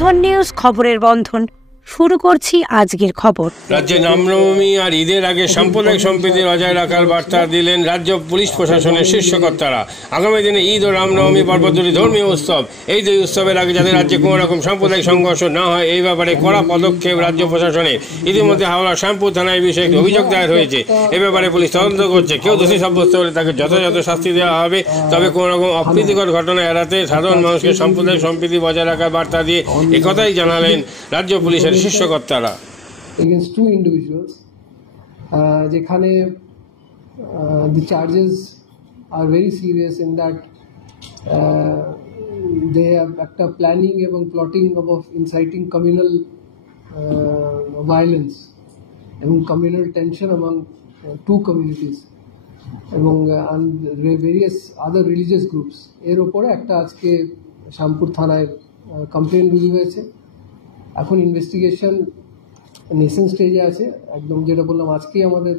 বন্ধন news, খবরের বন্ধন। শুরু করছি আজকের খবর। রাজ্যে রামনবমী আর ঈদের আগে সাম্প্রদায়িক সম্প্রীতি বজায় রাখার বার্তা দিলেন রাজ্য পুলিশ প্রশাসনের শীর্ষ কর্তারা। আগামী দিনে ঈদ ও রামনবমী পর্ব দুটি ধর্মীয় উৎসব। এই দুই উৎসবের আগে যাতে রাজ্যে কোনো রকম সাম্প্রদায়িক সংঘর্ষ না হয়, এই ব্যাপারে কড়া পদক্ষেপ রাজ্য প্রশাসনের। ইতিমধ্যে হাওড়া শ্যামপুর থানায় এই বিষয়ে একটি অভিযোগ দায়ের হয়েছে। এ ব্যাপারে পুলিশ তদন্ত করছে। কেউ দোষী সাব্যস্ত হলে তাকে যথাযথ শাস্তি দেওয়া হবে। তবে কোনো রকম অপ্রীতিকর ঘটনা এড়াতে সাধারণ মানুষকে সাম্প্রদায়িক সম্প্রীতি বজায় রাখার বার্তা দিয়ে একথাই জানালেন রাজ্য পুলিশের শীর্ষ কর্তারা। Against two individuals, যেখানে the charges are very serious in that they have একটা planning এবং plotting of inciting communal violence এবং communal tension among two communities এবং various other religious groups। এর উপরে একটা আজকে শ্যামপুর থানায় কমপ্লেন রুজু হয়েছে। এখন ইনভেস্টিগেশন নেসেন্ট স্টেজে আছে, একদম যেটা বললাম আজকেই আমাদের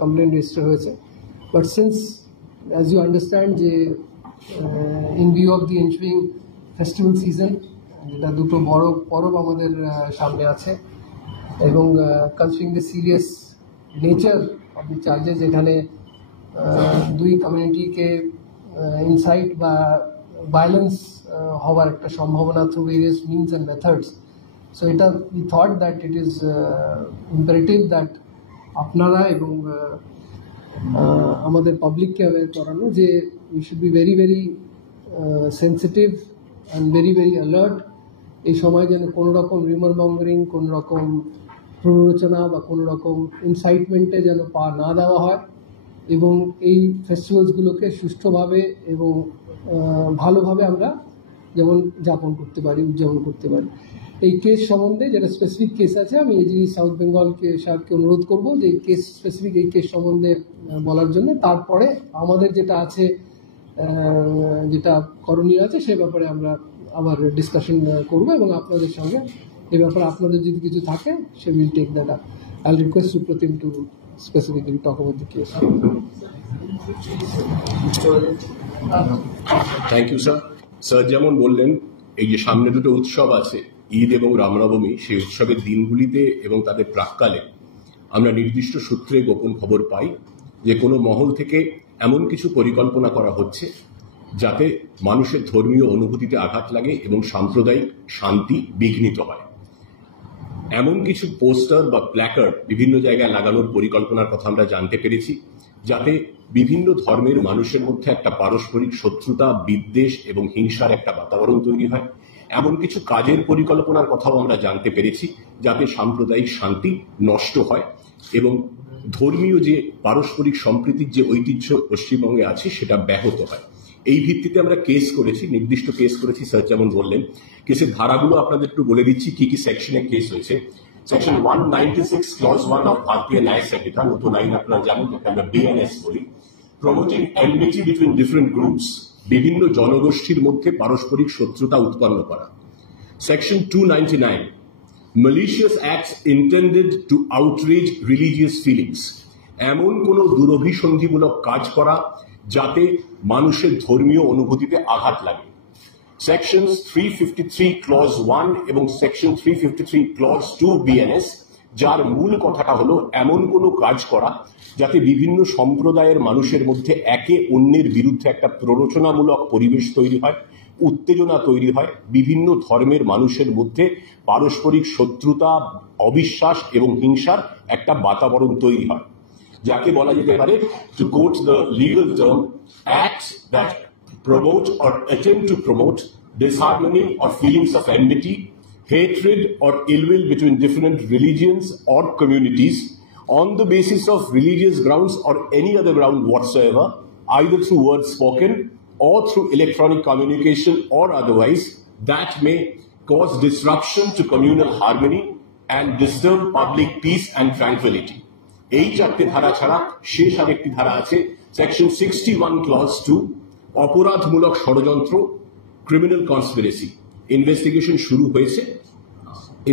কমপ্লেন রেজিস্টার হয়েছে। But since as you understand যে in view of the ensuing festival season, যেটা দুটো বড় পরব আমাদের সামনে আছে, এবং considering the serious nature of the charges, যেখানে দুই কমিউনিটিকে ইনসাইট বা ভায়োলেন্স হওয়ার একটা সম্ভাবনা through various means and methods. So we thought that it is imperative that আপনারা এবং আমাদের পাবলিককে অ্যাওয়্যার করানো যে we should be very very sensitive and very very alert। এই সময় যেন কোনো রকম রিউমার মঙ্গারিং, কোনো রকম প্ররোচনা বা কোনো রকম ইনসাইটমেন্টে যেন পা না দেওয়া হয়, এবং এই ফেস্টিভ্যালসগুলোকে সুষ্ঠুভাবে এবং ভালোভাবে আমরা যেমন উদযাপন করতে পারি। এই কেস সম্বন্ধে যেটা স্পেসিফিক কেস আছে, আমি এজিডি সাউথ বেঙ্গলকে সাহেবকে অনুরোধ করবো যে এই কেস স্পেসিফিক এই কেস সম্বন্ধে বলার জন্য। তারপরে আমাদের যেটা আছে, যেটা করণীয় আছে, সে ব্যাপারে আমরা আবার ডিসকাশন করবো এবং আপনাদের সঙ্গে এই ব্যাপারে আপনাদের যদি কিছু থাকে সে will take that up. I request Supratim to specifically talk about the case. Thank you sir. Sir যেমন বললেন, এই যে সামনে দুটো উৎসব আছে, ঈদ এবং রামনবমী, সেই উৎসবের দিনগুলিতে এবং তাদের প্রাক্কালে আমরা নির্দিষ্ট সূত্রে গোপন খবর পাই যে কোনো মহল থেকে এমন কিছু পরিকল্পনা করা হচ্ছে যাতে মানুষের ধর্মীয় অনুভূতিতে আঘাত লাগে এবং সাম্প্রদায়িক শান্তি বিঘ্নিত হয়। এমন কিছু পোস্টার বা প্ল্যাকার্ড বিভিন্ন জায়গায় লাগানোর পরিকল্পনার কথা আমরা জানতে পেরেছি, যাতে বিভিন্ন ধর্মের মানুষের মধ্যে একটা পারস্পরিক শত্রুতা, বিদ্বেষ এবং হিংসার একটা বাতাবরণ তৈরি হয়। এমন কিছু কাজের পরিকল্পনার কথাও আমরা জানতে পেরেছি যাতে সাম্প্রদায়িক শান্তি নষ্ট হয় এবং ধর্মীয় যে পারস্পরিক সম্প্রীতির যে ঐতিহ্য পশ্চিমবঙ্গে আছে সেটা ব্যাহত হয়। এই ভিত্তিতে আমরা কেস করেছি, নির্দিষ্ট কেস করেছি। স্যার যেমন বললেন, কেসের ধারাগুলো আপনাদের একটু বলে দিচ্ছি কি কি সেকশনে কেস হয়েছে। সেকশন 196 ক্লজ 1 অফ ভারতীয় ন্যায় সংহিতা, নতুন আইন আপনারা জানেন, যেটা আমরা বিএনএস বলি, promoting enmity between different groups, বিভিন্ন জনগোষ্ঠীর মধ্যে পারস্পরিক শত্রুতা উৎপন্ন করা। Section 299, malicious acts intended to outrage religious feelings, এমন কোন দুরভিসন্ধিমূলক কাজ করা যাতে মানুষের ধর্মীয় অনুভূতিতে আঘাত লাগে। সেকশন 353 ক্লজ 1 এবং সেকশন 353 ক্লজ 2 বিএনএস, যার মূল কথাটা হলো এমন কোনো কাজ করা যাতে বিভিন্ন সম্প্রদায়ের মানুষের মধ্যে একে অন্যের বিরুদ্ধে একটা প্ররোচনামূলক পরিবেশ তৈরি হয়, উত্তেজনা তৈরি হয়, বিভিন্ন ধর্মের মানুষের মধ্যে পারস্পরিক শত্রুতা, অবিশ্বাস এবং হিংসার একটা বাতাবরণ তৈরি হয়, যাকে বলা যেতে পারে, to quote the legal term, acts that promote or attempt to promote disharmony or feelings of enmity, hatred or ill will between different religions or communities on the basis of religious grounds or any other ground whatsoever, either through words spoken or through electronic communication or otherwise, that may cause disruption to communal harmony and disturb public peace and tranquility. এই চারটি ধারা ছাড়া শেষ আরেকটি ধারা আছে, section 61 clause 2, অপরাধমূলক ষড়যন্ত্র, ক্রিমিনাল কনস্পিরেসি। ইনভেস্টিগেশন শুরু হয়েছে,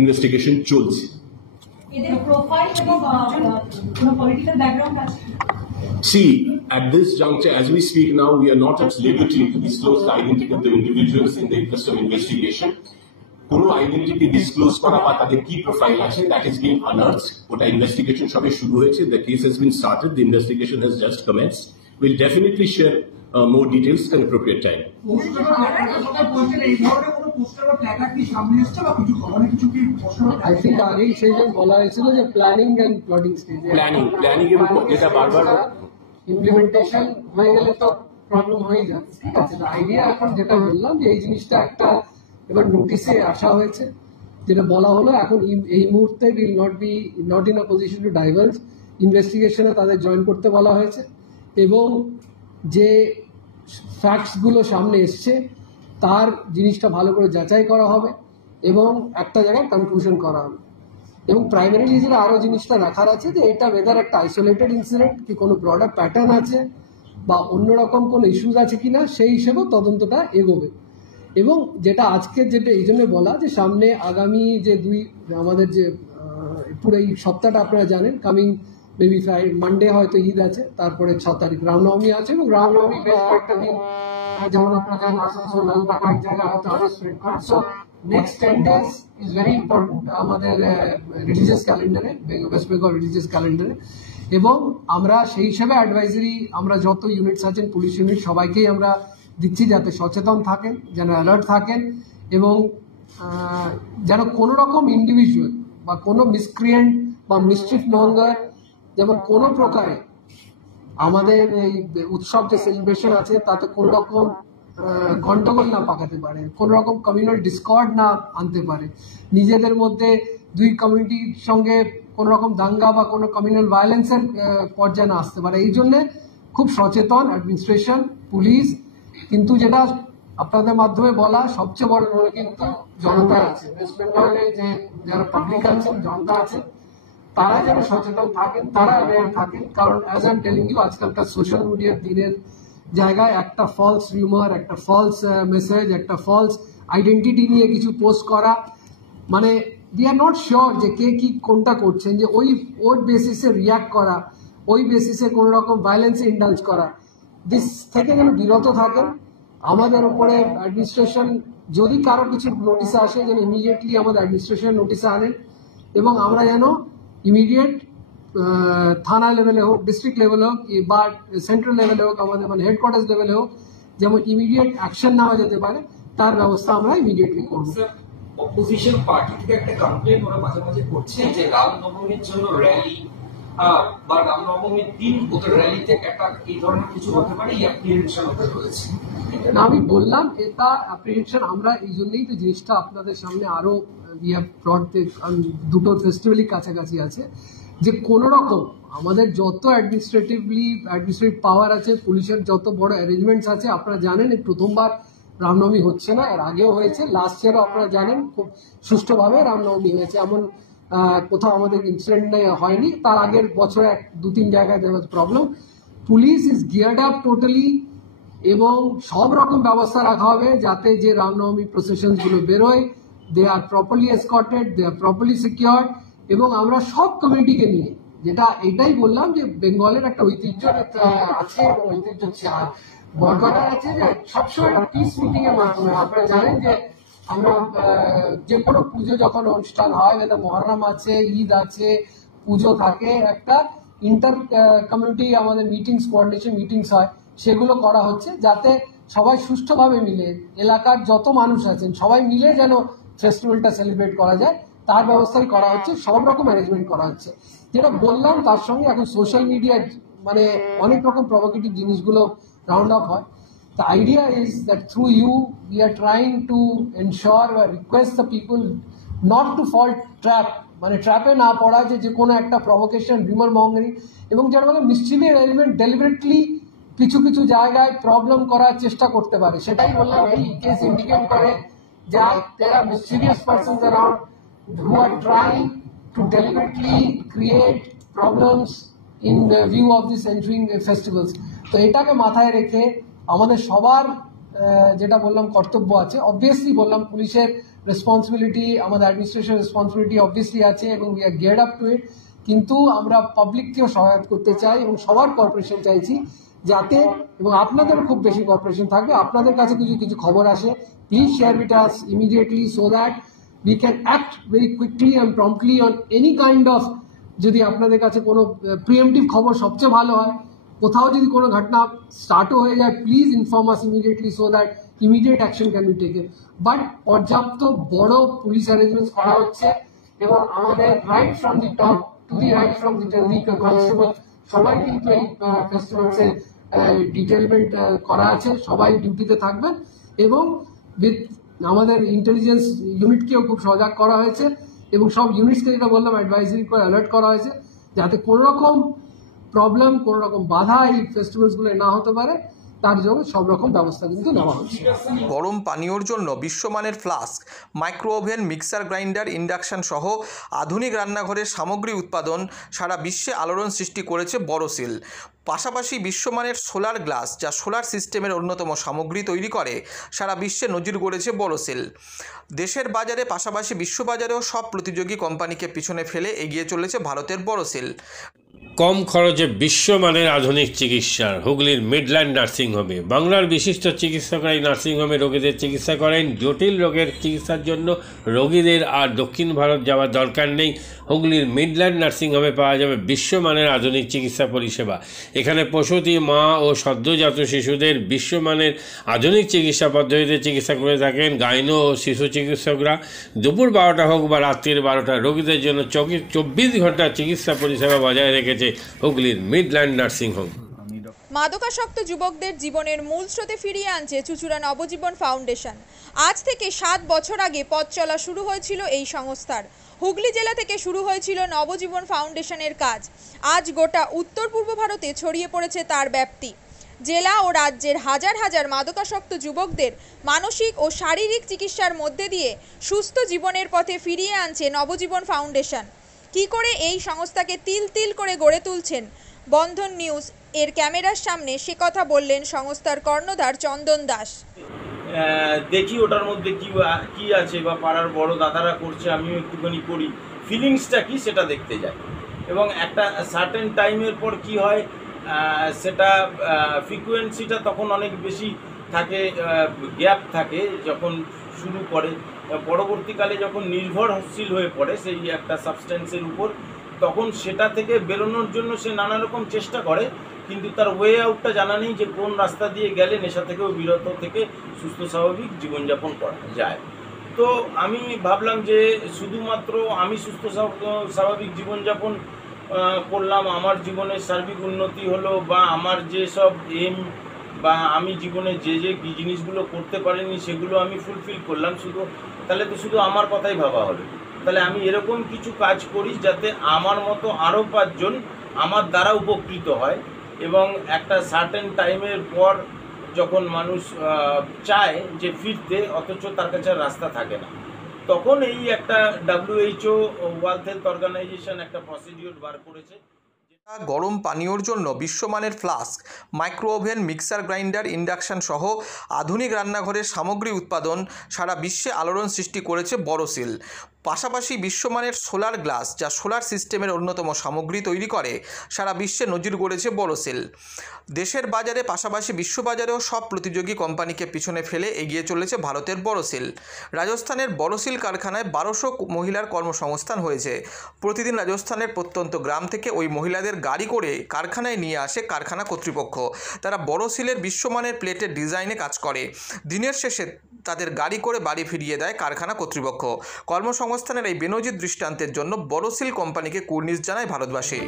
ইনভেস্টিগেশন চলছে। See, at this juncture, as we speak now, we are not at liberty to disclose the identity of the individuals in the interest of investigation. কোনো identity disclose করা বা তাদের কি profile আছে, that is being আনার্থড। ওটা investigation সবে শুরু হয়েছে, the case has been started, the investigation has just commenced. Will definitely share more details at an appropriate time. I think আগেই সেই জন্য বলা হয়েছিল যে প্ল্যানিং এন্ড প্লটিং স্টেজে, প্ল্যানিং যেটা বারবার ইমপ্লিমেন্টেশন হয়ে গেলে তো প্রবলেম হয়ে যাচ্ছে। ঠিক আছে, আইডিয়া এখন যেটা বললাম যে এই জিনিসটা একটা এবার নোটিশে আসা হয়েছে, যেটা বলা হলো এখন এই মুহূর্তে will not in a position to diverge, ইনভেস্টিগেশনে তাদের জয়েন করতে বলা হয়েছে এবং যে ফ্যাক্টস গুলো সামনে এসছে তার জিনিসটা ভালো করে যাচাই করা হবে এবং একটা জায়গায় কনক্লুশন করা হবে। এবং প্রাইমারিলি যেটা আরো জিনিসটা রাখার আছে যে এটা ওয়েদার একটা আইসোলেটেড ইনসিডেন্ট কি কোনো ব্রডার প্যাটার্ন আছে বা অন্যরকম কোনো ইস্যুজ আছে কিনা সেই হিসেবেও তদন্তটা এগোবে। এবং যেটা আজকের যেটা এই জন্য বলা যে সামনে আগামী যে আমাদের যে পুরো এই সপ্তাহটা আপনারা জানেন, কামিং মেবি মানডে হয়তো ঈদ আছে, তারপরে 6 তারিখ রামনবমী আছে এবং রামনবমী বেশ কয়েকটা দিন যেমন আপনারা জানেন আসানসোল লালবাগ কয়েক জায়গায় হয়তো আরো স্প্রেড করে। So next 10 days is very important আমাদের রিলিজিয়াস ক্যালেন্ডারে, ওয়েস্ট বেঙ্গল রিলিজিয়াস ক্যালেন্ডারে। এবং আমরা সেই হিসেবে অ্যাডভাইজারি আমরা যত ইউনিটস আছেন পুলিশ ইউনিট সবাইকেই আমরা দিচ্ছি যাতে সচেতন থাকেন, যেন অ্যালার্ট থাকেন এবং যেন কোনো রকম ইন্ডিভিজুয়াল বা কোনো মিসক্রিয়েন্ট বা মিসচিফ মঙ্গার যেমন কোনো প্রকারে আমাদের এই উৎসব যে সেলিব্রেশন আছে তাতে কোন রকম গন্ডগোল না পাকাতে পারে, কোন রকম কমিউনাল ডিসকর্ড না আনতে পারে, নিজেদের মধ্যে দুই কমিউনিটির সঙ্গে কোন রকম দাঙ্গা বা কোনো কমিউনাল ভায়োলেন্সের পর্যায়ে না আসতে পারে। এই জন্য খুব সচেতন অ্যাডমিনিস্ট্রেশন, পুলিশ। কিন্তু যেটা আপনাদের মাধ্যমে বলা সবচেয়ে বড় রোল কিন্তু জনতা আছে, ওয়েস্ট বেঙ্গলে যে যারা পাবলিক আছেন, জনতা আছে, তারা যেন সচেতন থাকেন, তারা অ্যাওয়্যার থাকেন। কারণ as I am telling you আজকালকার সোশ্যাল মিডিয়ার দিনের জায়গায় একটা ফলস রিউমার, একটা ফলস মেসেজ, একটা ফলস আইডেন্টিটি নিয়ে কিছু পোস্ট করা, মানে উই আর নট শিওর যে কে কি কোনটা করছেন, যে ওর বেসিসে রিয়াক্ট করা, ওই বেসিসে কোন রকম ভায়োলেন্সে ইন্ডালজ করা, দিস থেকে যেন বিরত থাকেন। আমাদের উপরে অ্যাডমিনিস্ট্রেশন যদি কারো কিছু নোটিশে আসে যেন ইমিডিয়েটলি আমাদের অ্যাডমিনিস্ট্রেশন নোটিশে আনেন এবং আমরা যেন ইমিডিয়েট থানা লেভেলে হোক, ডিস্ট্রিক্ট লেভেলে হোক বা সেন্ট্রাল লেভেলে হোক, আমাদের মানে হেডকোয়ার্টার্স লেভেলে হোক, যেমন ইমিডিয়েট অ্যাকশন নেওয়া যেতে পারে তার ব্যবস্থা আমরা ইমিডিয়েটলি করবো। অপোজিশন পার্টি থেকে একটা কমপ্লেন ওরা মাঝে মাঝে করছে যে রামনবমীর জন্য র্যালি বা রামনবমীর দিন ওদের র্যালিতে একটা এই ধরনের কিছু হতে পারে, এই অ্যাপ্রিহেনশন ওদের রয়েছে। না, আমি বললাম এটা অ্যাপ্রিহেনশন, আমরা এই জন্যই তো জিনিসটা আপনাদের সামনে আরো দুটো ফেস্টিভ্যালই কাছাকাছি আছে, যে কোন রকম আমাদের যত অ্যাডমিনিস্ট্রেটিভ পাওয়ার আছে, পুলিশের যত বড় অ্যারেঞ্জমেন্টস আছে, আপনারা জানেন এই প্রথমবার রামনবমী হচ্ছে না, এর আগেও হয়েছে, লাস্ট ইয়ারও আপনারা জানেন খুব সুষ্ঠুভাবে রামনবমী হয়েছে, এমন কোথাও আমাদের ইনসিডেন্ট হয়নি। তার আগের বছরে 2-3 জায়গায় problem. Police is geared up totally এবং সব রকম ব্যবস্থা রাখা হবে যাতে যে রামনবমী প্রসেশন গুলো বেরোয়, দে আর প্রপারলি এসকর্টেড, দে আর প্রপারলি সিকিউরড। এবং আমরা সব কমিউনিটিকে নিয়ে, যেটা এটাই বললাম যে বেঙ্গলের একটা ঐতিহ্য আছে এবং ঐতিহ্য বড় কথা আছে যে সবসময় একটা পিস মিটিং এর মাধ্যমে, আপনারা জানেন যে আমরা যে কোনো পুজো যখন অনুষ্ঠান হয়, মহরম আছে, ঈদ আছে, পুজো থাকে, একটা ইন্টার কমিউনিটি আমাদের মিটিংস, কোঅর্ডিনেশন মিটিংস হয়, সেগুলো করা হচ্ছে যাতে সবাই সুষ্ঠুভাবে মিলে, এলাকার যত মানুষ আছেন সবাই মিলে যেন ফেস্টিভ্যালটা সেলিব্রেট করা যায় তার ব্যবস্থাই করা হচ্ছে, সব রকম অ্যারেঞ্জমেন্ট করা হচ্ছে। যেটা বললাম তার সঙ্গে এখন সোশ্যাল মিডিয়ায় মানে অনেক রকম প্রভোকেটিভ জিনিসগুলো রাউন্ড আপ হয়। The idea is that through you we are trying to ensure or request the people not to fall trap, মানে ট্র্যাপে না পড়া যে কোনো একটা প্রভোকেশন, রিউমার মঙ্গারিং এবং যার ফলে মিসচিভিয়াস এলিমেন্ট ডেলিবারেটলি কিছু কিছু জায়গায় প্রবলেম করার চেষ্টা করতে পারে। সেটাই বললাম, এই কেস ইন্ডিকেট করে যে there are mischievous persons around who are trying to deliberately create problems in view of this entering festivals. তো এটাকে মাথায় রেখে আমাদের সবার যেটা বললাম কর্তব্য আছে, অবভিয়াসলি বললাম পুলিশের রেসপন্সিবিলিটি, আমাদের অ্যাডমিনিস্ট্রেশন রেসপন্সিবিলিটি অবভিয়াসলি আছে এবং উই আর গিয়ার্ড আপ টু ইট। কিন্তু আমরা পাবলিককেও সহায়তা করতে চাই এবং সবার কর্পোরেশন চাইছি যাতে, এবং আপনাদেরও খুব বেশি কর্পোরেশন থাকবে, আপনাদের কাছে কিছু খবর আসে, please share with us immediately so that we can act very quickly and promptly on any kind of, যদি আপনাদের কাছে কোনো প্রিএমটিভ খবর সবচেয়ে ভালো হয়, কোথাও যদি কোনো ঘটনা স্টার্টও হয়ে যায়, please inform us immediately so that immediate action can be taken. But পর্যাপ্ত বড় পুলিশ অ্যারেঞ্জমেন্টস করা হচ্ছে এবং আমাদের right from the top to the right from the constable সবাই কিন্তু এই ফেস্টিভ্যালসে ডিটেলমেন্ট করা আছে, সবাই ডিউটিতে থাকবেন এবং উইথ আমাদের ইন্টেলিজেন্স ইউনিটকেও খুব সজাগ করা হয়েছে এবং সব ইউনিটসকে যেটা বললাম অ্যাডভাইজারি করে অ্যালার্ট করা হয়েছে যাতে কোনো রকম প্রবলেম, কোনো রকম বাধা এই ফেস্টিভ্যালসগুলো না হতে পারে, তার জন্য সব রকম ব্যবস্থা কিন্তু নেওয়া হচ্ছে। গরম পানীয়র জন্য বিশ্বমানের flask, micro oven, mixer grinder, induction সহ আধুনিক রান্নাঘরের সামগ্রী উৎপাদন সারা বিশ্বে আলোড়ন সৃষ্টি করেছে বড়সিল। পাশাপাশি বিশ্বমানের সোলার গ্লাস, যা সোলার সিস্টেমের অন্যতম সামগ্রী তৈরি করে, সারা বিশ্বে নজির গড়েছে বড়সিল। দেশের বাজারে পাশাপাশি বিশ্ববাজারেও সব প্রতিযোগী কোম্পানিকে পিছনে ফেলে এগিয়ে চলেছে ভারতের বড়সিল। কম খরচে বিশ্বমানের আধুনিক চিকিৎসার হুগলির মিডল্যান্ড নার্সিংহোমে বাংলার বিশিষ্ট চিকিৎসকরা এই নার্সিংহোমে রোগীদের চিকিৎসা করেন। জটিল রোগের চিকিৎসার জন্য রোগীদের আর দক্ষিণ ভারত যাওয়ার দরকার নেই। হুগলির মিডল্যান্ড নার্সিংহোমে পাওয়া যাবে বিশ্বমানের আধুনিক চিকিৎসা পরিষেবা। এখানে প্রসূতি, মা ও সদ্যজাত শিশুদের বিশ্বমানের আধুনিক চিকিৎসা পদ্ধতিতে চিকিৎসা করে থাকেন গাইনো ও শিশু চিকিৎসকরা। দুপুর 12টা হোক বা রাত্রির 12টা, রোগীদের জন্য 24 ঘন্টা চিকিৎসা পরিষেবা বজায় রেখেছে হুগলির মিডল্যান্ড নার্সিংহোম। মাদকাসক্ত যুবকদের জীবনের মূল স্রোতে ফিরিয়ে আনছে চুঁচুড়া নবজীবন ফাউন্ডেশন। আজ থেকে 7 বছর আগে পথ চলা শুরু হয়েছিল এই সংস্থার। হুগলি জেলা থেকে শুরু হয়েছিল নবজীবন ফাউন্ডেশনের কাজ। আজ গোটা উত্তর পূর্ব ভারতে ছড়িয়ে পড়েছে তার ব্যাপ্তি। জেলা ও রাজ্যের হাজার হাজার মাদকাসক্ত যুবকদের মানসিক ও শারীরিক চিকিৎসার মধ্যে দিয়ে সুস্থ জীবনের পথে ফিরিয়ে আনছে নবজীবন ফাউন্ডেশন। কি করে এই সংস্থাকে তিল তিল করে গড়ে তুলছেন বন্ধন নিউজ এর ক্যামেরার সামনে, সে কথা বললেন সংস্থার কর্ণধার চন্দন দাস। দেখি ওটার মধ্যে কি আছে বা পাড়ার বড় দাদারা করছে, আমিও একটুখানি করি, ফিলিংসটা কি সেটা দেখতে যাই। এবং একটা সার্টেন টাইমের পর কি হয়, সেটা ফ্রিকোয়েন্সিটা তখন অনেক বেশি থাকে, গ্যাপ থাকে যখন শুরু করে। পরবর্তীকালে যখন নির্ভরশীল হয়ে পড়ে সেই একটা সাবস্টেন্সের উপর, তখন সেটা থেকে বেরোনোর জন্য সে নানা রকম চেষ্টা করে, কিন্তু তার ওয়ে আউটটা জানা নেই যে কোন রাস্তা দিয়ে গেলে নেশা থেকেও বিরত থেকে সুস্থ স্বাভাবিক জীবনযাপন করা যায়। তো আমি ভাবলাম যে শুধুমাত্র আমি সুস্থ স্বাভাবিক জীবনযাপন করলাম, আমার জীবনের সার্বিক উন্নতি হলো, বা আমার যেসব এম বা আমি জীবনে যে জিনিসগুলো করতে পারিনি সেগুলো আমি ফুলফিল করলাম, তাহলে তো শুধু আমার কথাই ভাবা হবে। তাহলে আমি এরকম কিছু কাজ করি যাতে আমার মতো আরও 5 জন আমার দ্বারা উপকৃত হয়। এবং একটা সার্টেন টাইমের পর যখন মানুষ চায় যে ফিরতে, অথচ তার কাছে রাস্তা থাকে না, তখন এই একটা WHO ওয়ার্ল্ড হেলথ অর্গানাইজেশন একটা প্রসিডিওর বার করেছে। গরম পানীয়র জন্য বিশ্বমানের flask, micro oven, mixer grinder, induction সহ আধুনিক রান্নাঘরের সামগ্রী উৎপাদন সারা বিশ্বে আলোড়ন সৃষ্টি করেছে বড়সিল। পাশাপাশি বিশ্বমানের সোলার গ্লাস, যা সোলার সিস্টেমের অন্যতম সামগ্রী তৈরি করে, সারা বিশ্বে নজির গড়েছে বড়সিল। দেশের বাজারে পাশাপাশি বিশ্ববাজারেও সব প্রতিযোগী কোম্পানিকে পিছনে ফেলে এগিয়ে চলেছে ভারতের বড়সিল। রাজস্থানের বড়সিল কারখানায় 1200 মহিলার কর্মসংস্থান হয়েছে। প্রতিদিন রাজস্থানের প্রত্যন্ত গ্রাম থেকে ওই মহিলাদের গাড়ি করে কারখানায় নিয়ে আসে কারখানা কর্তৃপক্ষ। তারা বড়সিলের বিশ্বমানের প্লেটের ডিজাইনে কাজ করে। দিনের শেষে তাদের গাড়ি করে বাড়ি ফিরিয়ে দেয় কারখানা কর্তৃপক্ষ। কর্মসংস্থানের এই বেনজির দৃষ্টান্তের জন্য বড়সিল কোম্পানিকে কুর্নিশ জানায় ভারতবাসী।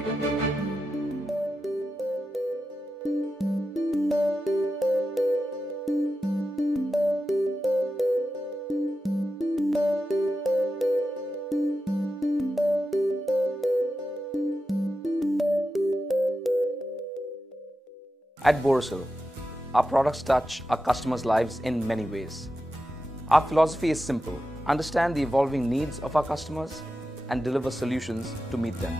At Borosil, our products touch our customers' lives in many ways. Our philosophy is simple: understand the evolving needs of our customers and deliver solutions to meet them.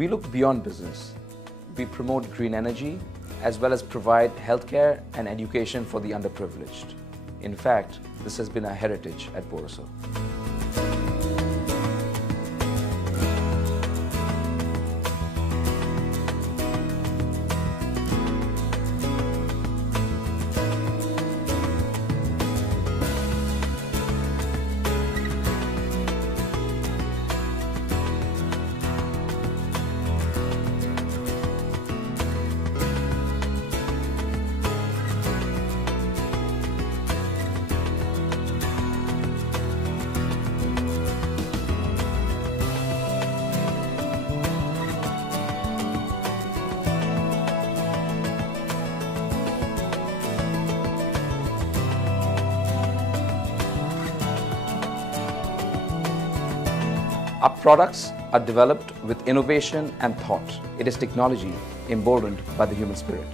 We look beyond business. We promote green energy as well as provide healthcare and education for the underprivileged. In fact, this has been our heritage at Borosil. Our products are developed with innovation and thought. It is technology emboldened by the human spirit.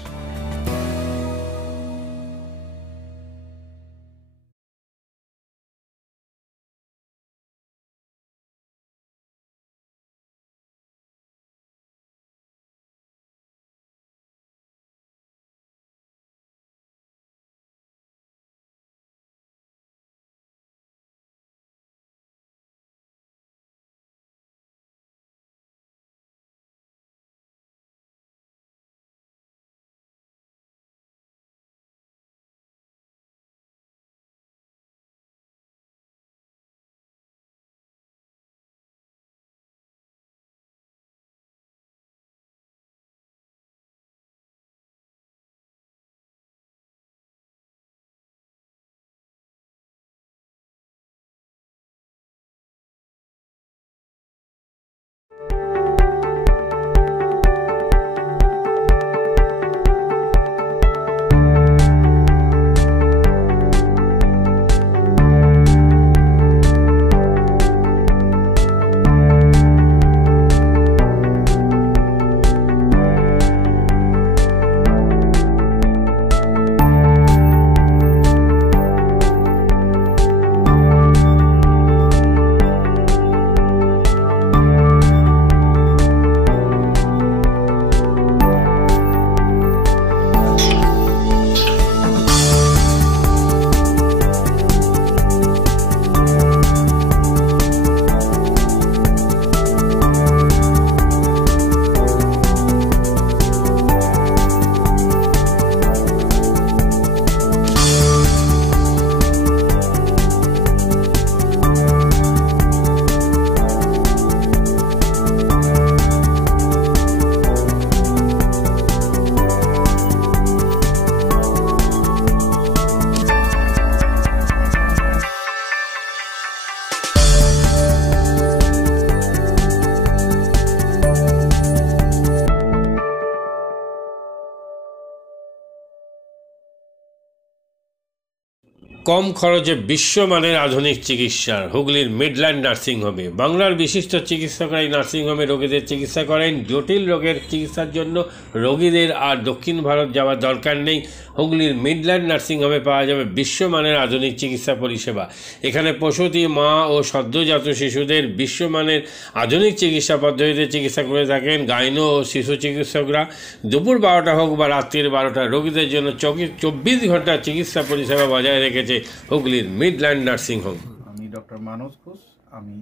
কম খরচে বিশ্বমানের আধুনিক চিকিৎসার হুগলির Midland নার্সিংহোমে বাংলার বিশিষ্ট চিকিৎসকরা এই নার্সিংহোমে রোগীদের চিকিৎসা করেন। জটিল রোগের চিকিৎসার জন্য রোগীদের আর দক্ষিণ ভারত যাওয়ার দরকার নেই। হুগলির মিডল্যান্ড নার্সিংহোমে পাওয়া যাবে বিশ্বমানের আধুনিক চিকিৎসা পরিষেবা। এখানে প্রসূতি মা ও সদ্যজাত শিশুদের বিশ্বমানের আধুনিক চিকিৎসা পদ্ধতিতে চিকিৎসা করে থাকেন গাইনো ও শিশু চিকিৎসকরা। দুপুর 12টা হোক বা রাত্রির 12টা, রোগীদের জন্য 24 ঘন্টা চিকিৎসা পরিষেবা বজায় রেখেছে হুগলির মিডল্যান্ড নার্সিংহোম। আমি ডক্টর মানস ঘোষ, আমি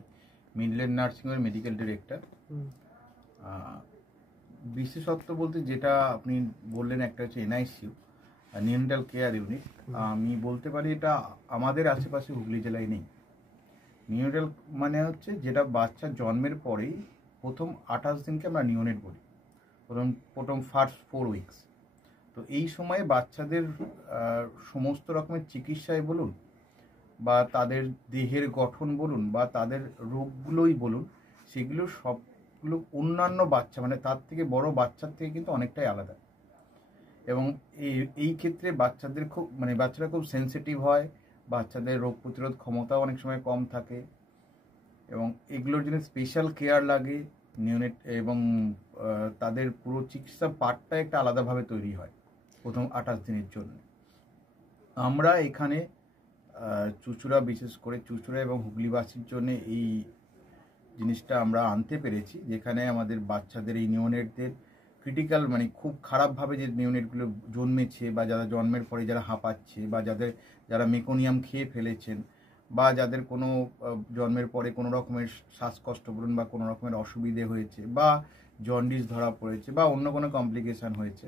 মিডল্যান্ড নার্সিংহোমের মেডিকেল ডিরেক্টর। বিশেষত্ব বলতে যেটা আপনি বললেন, একটা হচ্ছে এনআইসিইউ, নিউনেটাল কেয়ার ইউনিট। আমি বলতে পারি এটা আমাদের আশেপাশে হুগলি জেলায় নেই। নিউনেটাল মানে হচ্ছে যেটা বাচ্চা জন্মের পরেই প্রথম 28 দিনকে আমরা নিউনেট বলি, প্রথম ফার্স্ট 4 উইকস। তো এই সময়ে বাচ্চাদের সমস্ত রকমের চিকিৎসায় বলুন বা তাদের দেহের গঠন বলুন বা তাদের রোগগুলোই বলুন, সেগুলো সবগুলো অন্যান্য বাচ্চা মানে তার থেকে বড় বাচ্চার থেকে কিন্তু অনেকটাই আলাদা। এবং এই ক্ষেত্রে বাচ্চাদের বাচ্চারা খুব সেন্সিটিভ হয়, বাচ্চাদের রোগ প্রতিরোধ ক্ষমতাও অনেক সময় কম থাকে এবং এগুলোর জন্য স্পেশাল কেয়ার লাগে নিউনেট, এবং তাদের পুরো চিকিৎসা পার্টটা একটা আলাদাভাবে তৈরি হয় প্রথম 28 দিনের জন্য। আমরা এখানে চুঁচুড়া, বিশেষ করে চুঁচুড়া এবং হুগলিবাসীর জন্য এই জিনিসটা আমরা আনতে পেরেছি, যেখানে আমাদের বাচ্চাদের এই নিওনেটদের ক্রিটিক্যাল মানে খুব খারাপভাবে যে নিওনেটগুলো জন্মেছে বা যারা জন্মের পরে যারা হাঁপাচ্ছে বা যারা মেকোনিয়াম খেয়ে ফেলেছেন বা যাদের কোনো জন্মের পরে কোনো রকমের শ্বাসকষ্ট বলুন বা কোনো রকমের অসুবিধে হয়েছে বা জন্ডিস ধরা পড়েছে বা অন্য কোনো কমপ্লিকেশান হয়েছে,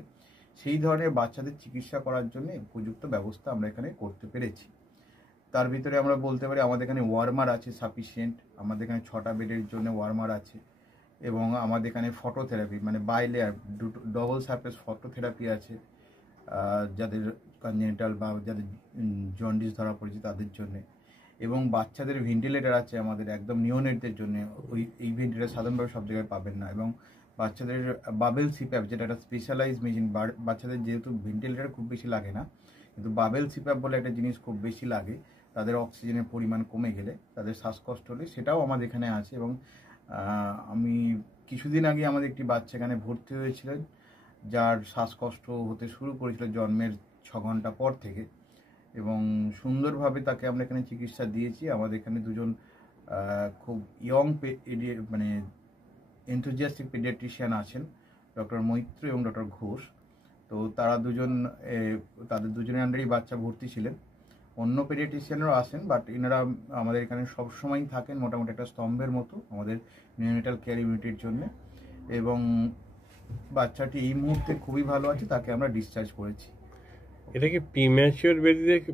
সেই ধরনের বাচ্চাদের চিকিৎসা করার জন্য উপযুক্ত ব্যবস্থা আমরা এখানে করতে পেরেছি। তার ভিতরে আমরা বলতে পারি আমাদের এখানে ওয়ার্মার আছে সাফিসিয়েন্ট, আমাদের এখানে 6টা বেডের জন্য ওয়ার্মার আছে এবং আমাদের এখানে ফটোথেরাপি মানে বাইলেয়ার ডবল সারফেস ফটোথেরাপি আছে যাদের কনজেনিটাল বা যাদের জন্ডিস ধরা পড়েছে তাদের জন্যে, এবং বাচ্চাদের ভেন্টিলেটার আছে আমাদের একদম নিওনেটদের জন্য। এই ভেন্টিলেটার সাধারণভাবে সব জায়গায় পাবেন না, এবং বাচ্চাদের বাবেল সিপ্যাপ যেটা একটা স্পেশালাইজ মেশিন, বাচ্চাদের যেহেতু ভেন্টিলেটার খুব বেশি লাগে না কিন্তু বাবেল সিপ্যাপ বলে একটা জিনিস খুব বেশি লাগে, তাদের অক্সিজেনের পরিমাণ কমে গেলে তাদের শ্বাসকষ্ট হলে, সেটাও আমাদের এখানে আছে। এবং আমি কিছুদিন আগে আমাদের একটি বাচ্চা এখানে ভর্তি হয়েছিলেন যার শ্বাসকষ্ট হতে শুরু করেছিল জন্মের 6 ঘন্টা পর থেকে, এবং সুন্দরভাবে তাকে আমরা এখানে চিকিৎসা দিয়েছি। আমাদের এখানে দুজন খুব ইয়ং মানে এনথুজিয়াস্টিক পেডিয়াট্রিশিয়ান আছেন, ডক্টর মৈত্র এবং ডক্টর ঘোষ। তো তারা তাদের দুজনের আন্ডারেই বাচ্চা ভর্তি ছিলেন। অন্য পেডিয়াট্রিশিয়ানরাও আসেন, বাট এনারা আমাদের এখানে সবসময়ই থাকেন মোটামুটি একটা স্তম্ভের মতো আমাদের নিওনেটাল কেয়ার ইউনিটের জন্য। এবং বাচ্চাটি এই মুহূর্তে খুবই ভালো আছে, তাকে আমরা ডিসচার্জ করেছি। এটা কি প্রিম্যাচিওর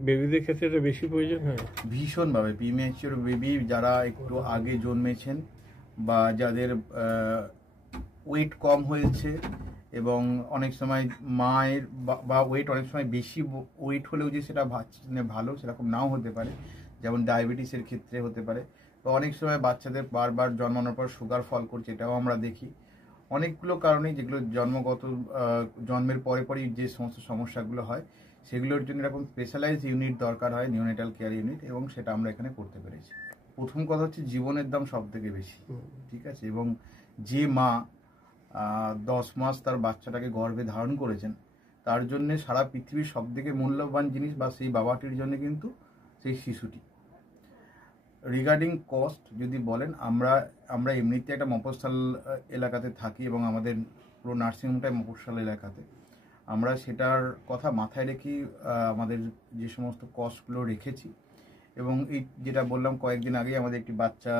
বেবিদের ক্ষেত্রে এটা বেশি প্রয়োজন হয়? ভীষণভাবে প্রিম্যাচিওর বেবি যারা একটু আগে জন্মেছেন বা যাদের ওয়েট কম হয়েছে, এবং অনেক সময় মায়ের বা ওয়েট অনেক সময় বেশি ওয়েট হলেও যে সেটা ভালো সেরকম নাও হতে পারে, যেমন ডায়াবেটিসের ক্ষেত্রে হতে পারে, বা অনেক সময় বাচ্চাদের বারবার জন্মানোর পর সুগার ফল করছে, এটাও আমরা দেখি। অনেকগুলো কারণেই যেগুলো জন্মের পরে পরেই যে সমস্ত সমস্যাগুলো হয় সেগুলোর জন্য এরকম স্পেশালাইজ ইউনিট দরকার হয়, নিওনেটাল কেয়ার ইউনিট, এবং সেটা আমরা এখানে করতে পেরেছি। প্রথম কথা হচ্ছে জীবনের দাম সব থেকে বেশি, ঠিক আছে, এবং যে মা 10 মাস তার বাচ্চাটাকে গর্ভে ধারণ করেছেন তার জন্য সারা পৃথিবীর সব থেকে মূল্যবান জিনিস বা সেই বাবাটির জন্য কিন্তু সেই শিশুটি। রিগার্ডিং কস্ট যদি বলেন, আমরা এমনিতে একটা মফস্বল এলাকাতে থাকি এবং আমাদের পুরো নার্সিংহোমটাই মফস্বল এলাকাতে। আমরা সেটার কথা মাথায় রেখে আমাদের যে সমস্ত কস্টগুলো রেখেছি, এবং এই যেটা বললাম কয়েকদিন আগেই আমাদের একটি বাচ্চা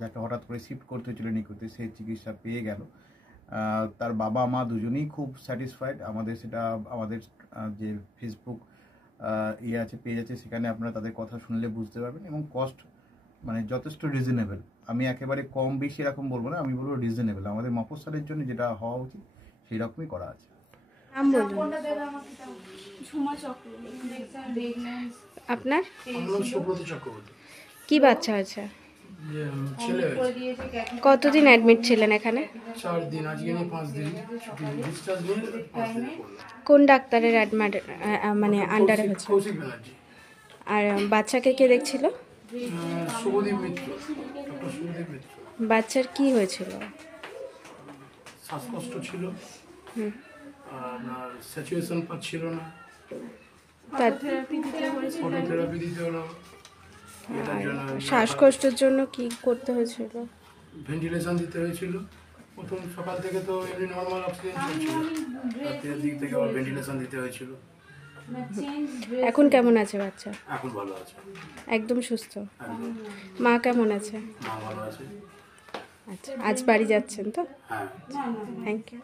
যাকে হঠাৎ করে শিফট করতে হয়েছিল নিকুতে, সেই চিকিৎসা পেয়ে গেল। তার বাবা মা দুজনেই খুব স্যাটিসফাইড। আমাদের যে ফেসবুক আছে পেজ আছে, সেখানে আপনারা তাদের কথা শুনলে বুঝতে পারবেন, এবং কস্ট মানে যথেষ্ট রিজনেবল। আমি একেবারে কম বেশি এরকম বলবো না, আমি বলবো রিজনেবল। আমাদের মফস্বলের জন্য যেটা হওয়া উচিত সেই রকমই করা আছে। আপনার কি বাচ্চা আছে? কতদিন অ্যাডমিট ছিলেন এখানে? 4 দিন, আজকে নিয়ে 5 দিন। কোন ডাক্তারের মানে আন্ডারে হচ্ছে? আর বাচ্চাকে কে দেখছিল? শুভদীপ মিত্র, ডক্টর শুভদীপ মিত্র। বাচ্চার কি হয়েছিল? শ্বাসকষ্ট ছিল, আর স্যাচুরেশন পাচ্ছিল না, ফটোথেরাপি দিতে হলো। শ্বাসকষ্টের জন্য কি করতে হয়েছিল? ভেন্টিলেশন দিতে হয়েছিল। প্রথম সকাল থেকে তো এমনি নর্মাল অক্সিজেন চলছিল, রাতের দিক থেকে আবার ভেন্টিলেশন দিতে হয়েছিল। এখন কেমন আছে বাচ্চা? এখন ভালো আছে, একদম সুস্থ। মা কেমন আছে? মা ভালো আছে। আচ্ছা, আজ বাড়ি যাচ্ছেন তো? হ্যাঁ, থ্যাংক ইউ।